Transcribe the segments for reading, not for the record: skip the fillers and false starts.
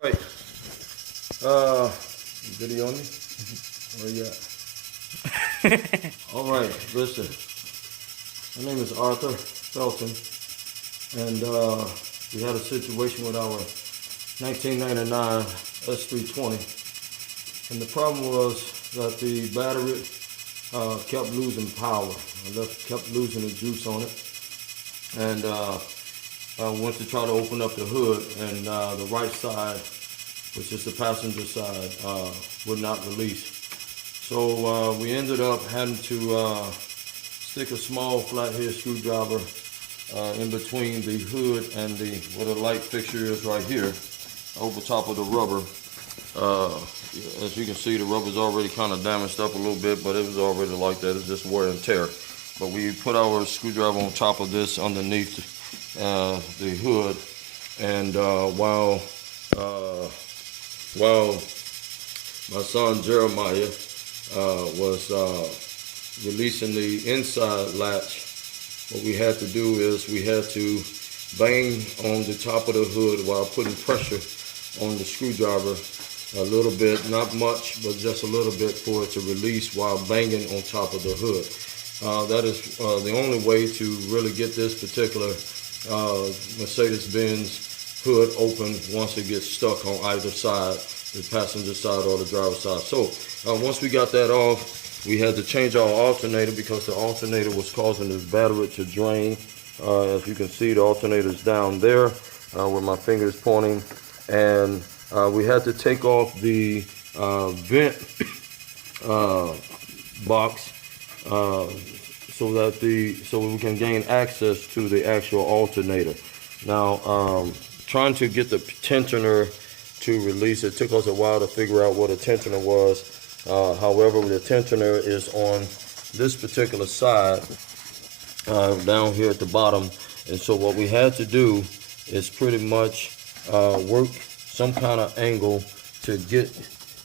Right. Video on me? Where you at? All right, listen. My name is Arthur Felton, and we had a situation with our 1999 S320, and the problem was that the battery kept losing power. Kept losing the juice on it, and I went to try to open up the hood, and the right side, which is the passenger side, would not release. So we ended up having to stick a small flathead screwdriver in between the hood and where the light fixture is right here, over top of the rubber. As you can see, the rubber's already kind of damaged up a little bit, but it was already like that. It's just wear and tear. But we put our screwdriver on top of this underneath the hood, and while my son Jeremiah was releasing the inside latch, what we had to do is we had to bang on the top of the hood while putting pressure on the screwdriver a little bit, not much, but just a little bit, for it to release while banging on top of the hood. That is the only way to really get this particular Mercedes-Benz hood open once it gets stuck on either side, the passenger side or the driver's side. So once we got that off, we had to change our alternator because the alternator was causing this battery to drain. As you can see, the alternator is down there where my finger is pointing, and we had to take off the vent box so we can gain access to the actual alternator. Now, trying to get the tensioner to release, it took us a while to figure out what a tensioner was. However, the tensioner is on this particular side, down here at the bottom. And so what we had to do is pretty much work some kind of angle to get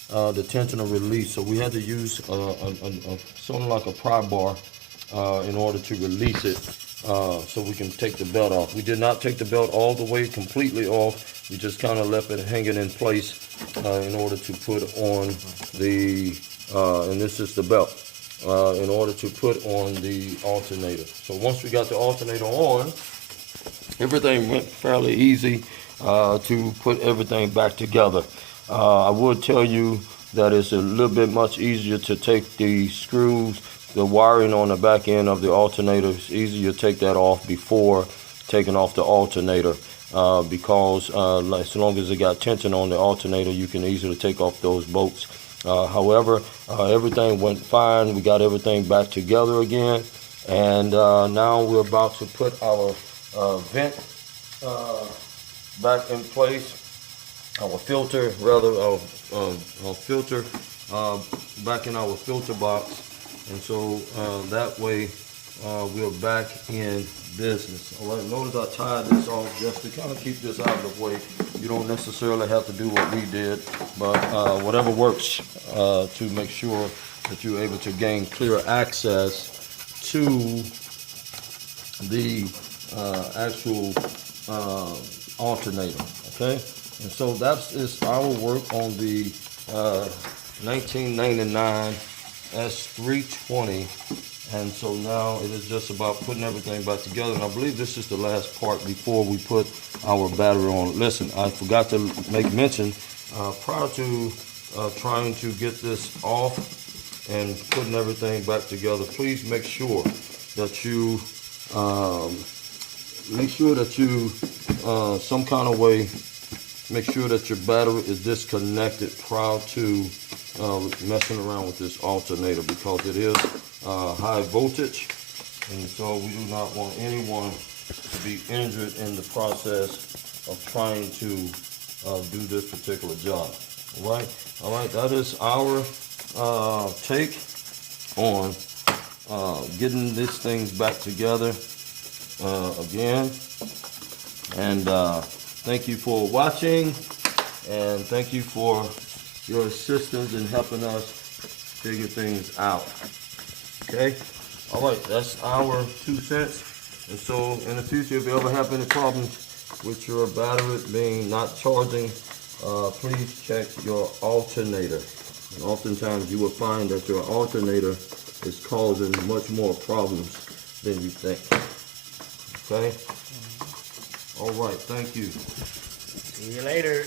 the tensioner released. So we had to use something like a pry bar in order to release it, so we can take the belt off. We did not take the belt all the way completely off. We just kind of left it hanging in place in order to put on the, and this is the belt, in order to put on the alternator. So once we got the alternator on, everything went fairly easy to put everything back together. I would tell you that it's a little bit much easier to take the screws, the wiring on the back end of the alternator. It's easier to take that off before taking off the alternator, because as long as it got tension on the alternator, you can easily take off those bolts. However, everything went fine. We got everything back together again, and now we're about to put our vent back in place. Our filter, our filter back in our filter box, and so that way we're back in business. All right, notice I tied this off just to kind of keep this out of the way. You don't necessarily have to do what we did, but whatever works to make sure that you're able to gain clear access to the actual alternator. Okay, and so is our work on the 1999 S320. And so now it is just about putting everything back together. And I believe this is the last part before we put our battery on. Listen, I forgot to make mention, prior to trying to get this off and putting everything back together, please make sure that you some kind of way, make sure that your battery is disconnected prior to messing around with this alternator, because it is high voltage, and so we do not want anyone to be injured in the process of trying to do this particular job. All right, that is our take on getting this thing back together again. And thank you for watching, and thank you for your assistance in helping us figure things out. Okay, all right, that's our 2 cents. And so in the future, if you ever have any problems with your battery being not charging please check your alternator. And oftentimes you will find that your alternator is causing much more problems than you think. Okay? All right, thank you. See you later.